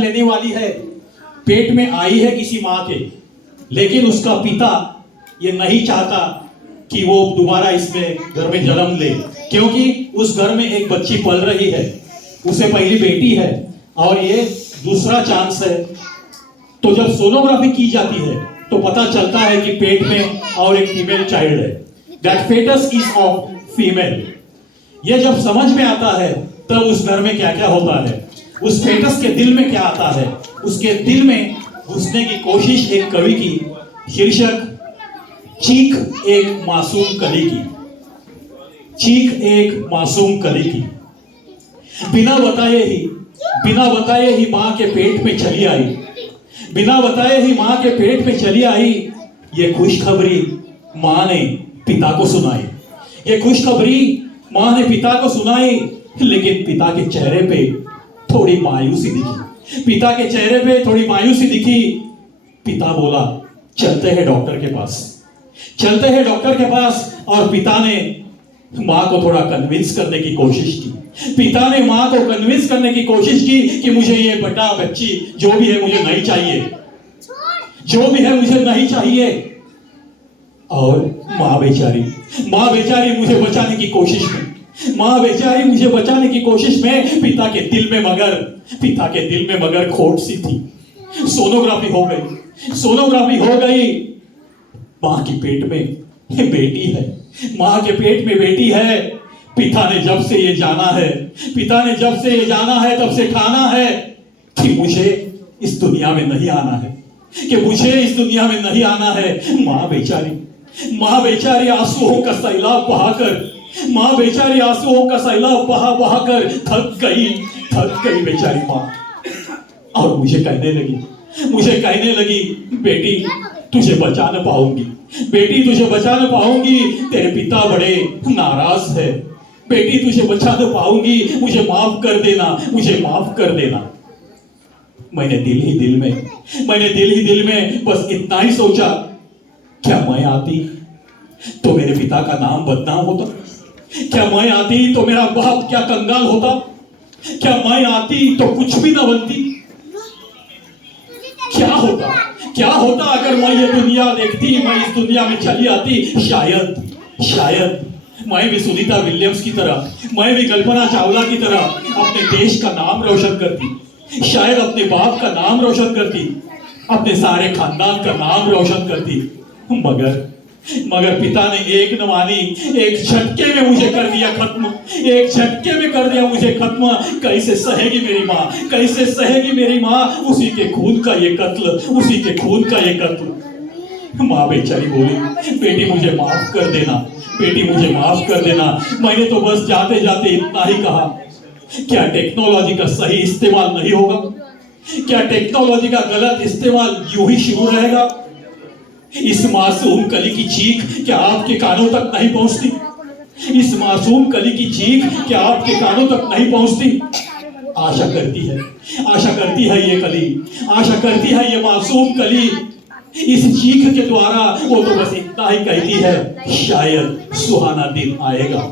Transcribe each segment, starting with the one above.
लेने वाली है, पेट में आई है किसी माँ के, लेकिन उसका पिता ये नहीं चाहता कि वो दोबारा इसमें घर में जन्म ले, क्योंकि उस घर में एक बच्ची पल रही है, उसे पहली बेटी है और ये दूसरा चांस है। तो जब सोनोग्राफी की जाती है तो पता चलता है कि पेट में और एक फीमेल चाइल्ड है, that foetus is of female. ये जब समझ में आता है तब उस घर में क्या क्या होता है, उस फेटस के दिल में क्या आता है, उसके दिल में घुसने की कोशिश एक कवि की, शीर्षक चीख एक मासूम कली की, चीख एक मासूम कली की। बिना बताए ही मां के पेट में चली आई, बिना बताए ही मां के पेट में चली आई। ये खुशखबरी मां ने पिता को सुनाई, ये खुशखबरी मां ने पिता को सुनाई, लेकिन पिता के चेहरे पे थोड़ी मायूसी दिखी, पिता के चेहरे पे थोड़ी मायूसी दिखी। पिता बोला चलते हैं डॉक्टर के पास, चलते हैं डॉक्टर के पास। और पिता ने मां को थोड़ा कन्विंस करने की कोशिश की, पिता ने मां को कन्विंस करने की कोशिश की कि मुझे ये बेटा बच्ची जो भी है मुझे नहीं चाहिए, जो भी है मुझे नहीं चाहिए। और मां बेचारी मुझे बचाने की कोशिश में, मां बेचारी मुझे बचाने की कोशिश में पिता के दिल में मगर खोट सी थी। सोनोग्राफी हो गई, मां के पेट में बेटी है, मां के पेट में बेटी है। पिता ने जब से ये जाना है तब से ठाना है कि मुझे इस दुनिया में नहीं आना है, कि मुझे इस दुनिया में नहीं आना है। मां बेचारी आंसुओं का सैलाब बहाकर थक गई बेचारी मां। और मुझे कहने लगी बेटी तुझे बचा न पाऊंगी, तेरे पिता बड़े नाराज है, बेटी तुझे बचा न पाऊंगी, मुझे माफ कर देना। मैंने दिल ही दिल में बस इतना ही सोचा, क्या मैं आती तो मेरे पिता का नाम बदनाम होता, क्या मैं आती तो मेरा बाप क्या कंगाल होता, क्या मैं आती तो कुछ भी ना बनती। क्या होता अगर मैं ये दुनिया देखती, मैं इस दुनिया में चली आती। शायद मैं भी सुनीता विलियम्स की तरह, मैं भी कल्पना चावला की तरह अपने देश का नाम रोशन करती, शायद अपने बाप का नाम रोशन करती, अपने सारे खानदान का नाम रोशन करती। मगर पिता ने एक न मानी, एक झटके में मुझे कर दिया खत्म। कैसे सहेगी मेरी माँ उसी के खून का ये कत्ल। माँ बेचारी बोली बेटी मुझे माफ कर देना। मैंने तो बस जाते जाते इतना ही कहा, क्या टेक्नोलॉजी का सही इस्तेमाल नहीं होगा, क्या टेक्नोलॉजी का गलत इस्तेमाल यूं ही शुरू रहेगा। इस मासूम कली की चीख क्या आपके कानों तक नहीं पहुंचती, आशा करती है ये मासूम कली इस चीख के द्वारा वो तो बस इतना ही कहती है, शायद सुहाना दिन आएगा,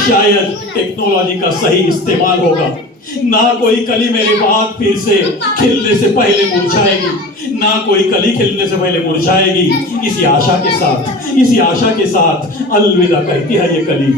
शायद टेक्नोलॉजी का सही इस्तेमाल होगा। ना कोई कली मेरे बाद फिर से खिलने से पहले मुरझाएगी। इसी आशा के साथ अलविदा कहती है ये कली।